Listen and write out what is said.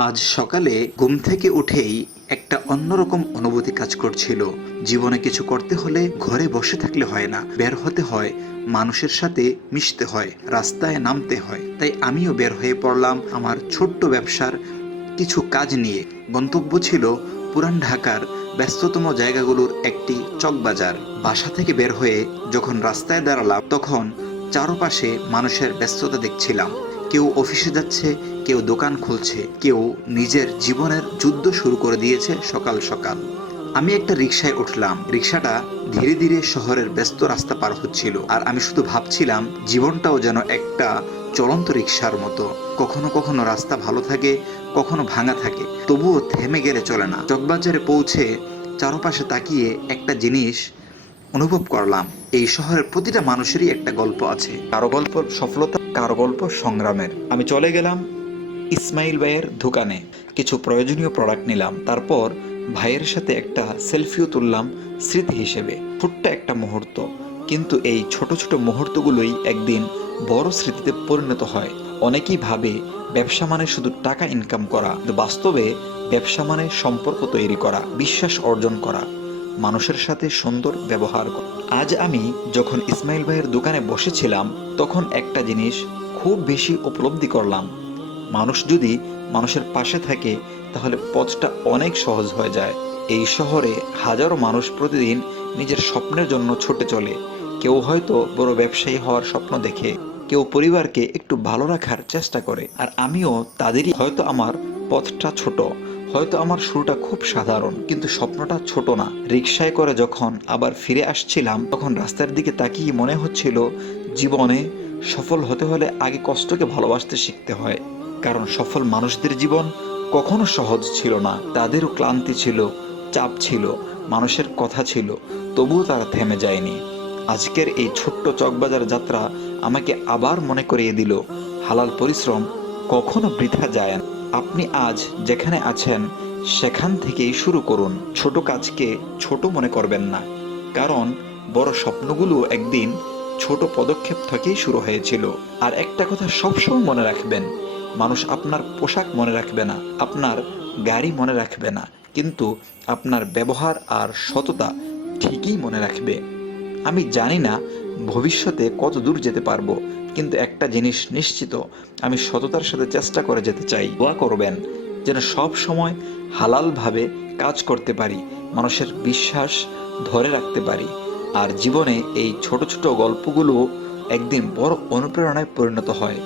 আজ সকালে ঘুম থেকে উঠেই একটা অন্যরকম অনুভূতি কাজ করছিল। জীবনে কিছু করতে হলে ঘরে বসে থাকলে হয় না, বের হতে হয়, মানুষের সাথে মিশতে হয়, রাস্তায় নামতে হয়। তাই আমিও বের হয়ে পড়লাম আমার ছোট্ট ব্যবসার কিছু কাজ নিয়ে। গন্তব্য ছিল পুরান ঢাকার ব্যস্ততম জায়গাগুলোর একটি চকবাজার। বাসা থেকে বের হয়ে যখন রাস্তায় দাঁড়ালাম তখন চারপাশে মানুষের ব্যস্ততা দেখছিলাম। কেউ অফিসে যাচ্ছে, কেউ দোকান খুলছে, কেউ নিজের জীবনের যুদ্ধ শুরু করে দিয়েছে সকাল সকাল। আমি একটা রিকশায় উঠলাম। রিকশাটা ধীরে ধীরে শহরের ব্যস্ত রাস্তা পার হচ্ছিল, আর আমি শুধু ভাবছিলাম জীবনটাও যেন একটা চলন্ত রিকশার মতো। কখনো কখনো রাস্তা ভালো থাকে, কখনো ভাঙা থাকে, তবুও থেমে গেলে চলে না। চকবাজারে পৌঁছে চারপাশে তাকিয়ে একটা জিনিস অনুভব করলাম, এই শহরের প্রতিটা মানুষেরই একটা গল্প আছে। কারো গল্প সফলতা, কারো গল্প সংগ্রামের। আমি চলে গেলাম ইসমাইল ভাইয়ের দোকানে, কিছু প্রয়োজনীয় প্রোডাক্ট নিলাম। তারপর ভাইয়ের সাথে একটা সেলফিও তুললাম স্মৃতি হিসেবে। ছোট্ট একটা মুহূর্ত, কিন্তু এই ছোট ছোট মুহূর্তগুলোই একদিন বড় স্মৃতিতে পরিণত হয়। অনেকেই ভাবে ব্যবসা মানে শুধু টাকা ইনকাম করা, কিন্তু বাস্তবে ব্যবসা মানে সম্পর্ক তৈরি করা, বিশ্বাস অর্জন করা, মানুষের সাথে সুন্দর ব্যবহার করা। আজ আমি যখন ইসমাইল ভাইয়ের দোকানে বসেছিলাম তখন একটা জিনিস খুব বেশি উপলব্ধি করলাম। মানুষ যদি মানুষের পাশে থাকে তাহলে পথটা অনেক সহজ হয়ে যায়। এই শহরে হাজারো মানুষ প্রতিদিন নিজের স্বপ্নের জন্য ছুটে চলে। কেউ হয়তো বড় ব্যবসায়ী হওয়ার স্বপ্ন দেখে, কেউ পরিবারকে একটু ভালো রাখার চেষ্টা করে, আর আমিও তাদেরই। হয়তো আমার পথটা ছোট, হয়তো আমার শুরুটা খুব সাধারণ, কিন্তু স্বপ্নটা ছোট না। রিকশায় করে যখন আবার ফিরে আসছিলাম তখন রাস্তার দিকে তাকিয়ে মনে হচ্ছিল জীবনে সফল হতে হলে আগে কষ্টকে ভালোবাসতে শিখতে হয়। কারণ সফল মানুষদের জীবন কখনো সহজ ছিল না। তাদেরও ক্লান্তি ছিল, চাপ ছিল, মানুষের কথা ছিল, তবুও তারা থেমে যায়নি। আজকের এই ছোট্ট চকবাজার যাত্রা আমাকে আবার মনে করিয়ে দিল, হালাল পরিশ্রম কখনো বৃথা যায় না। আপনি আজ যেখানে আছেন সেখান থেকেই শুরু করুন। ছোট কাজকে ছোট মনে করবেন না, কারণ বড় স্বপ্নগুলো একদিন ছোট পদক্ষেপ থেকেই শুরু হয়েছিল। আর একটা কথা সবসময় মনে রাখবেন, মানুষ আপনার পোশাক মনে রাখবে না, আপনার গাড়ি মনে রাখবে না, কিন্তু আপনার ব্যবহার আর সততা ঠিকই মনে রাখবে। আমি জানি না ভবিষ্যতে কত দূর যেতে পারবো, কিন্তু একটা জিনিস নিশ্চিত, আমি সততার সাথে চেষ্টা করে যেতে চাই। দোয়া করবেন যেন সব সময় হালালভাবে কাজ করতে পারি, মানুষের বিশ্বাস ধরে রাখতে পারি, আর জীবনে এই ছোট ছোট গল্পগুলো একদিন বড় অনুপ্রেরণায় পরিণত হয়।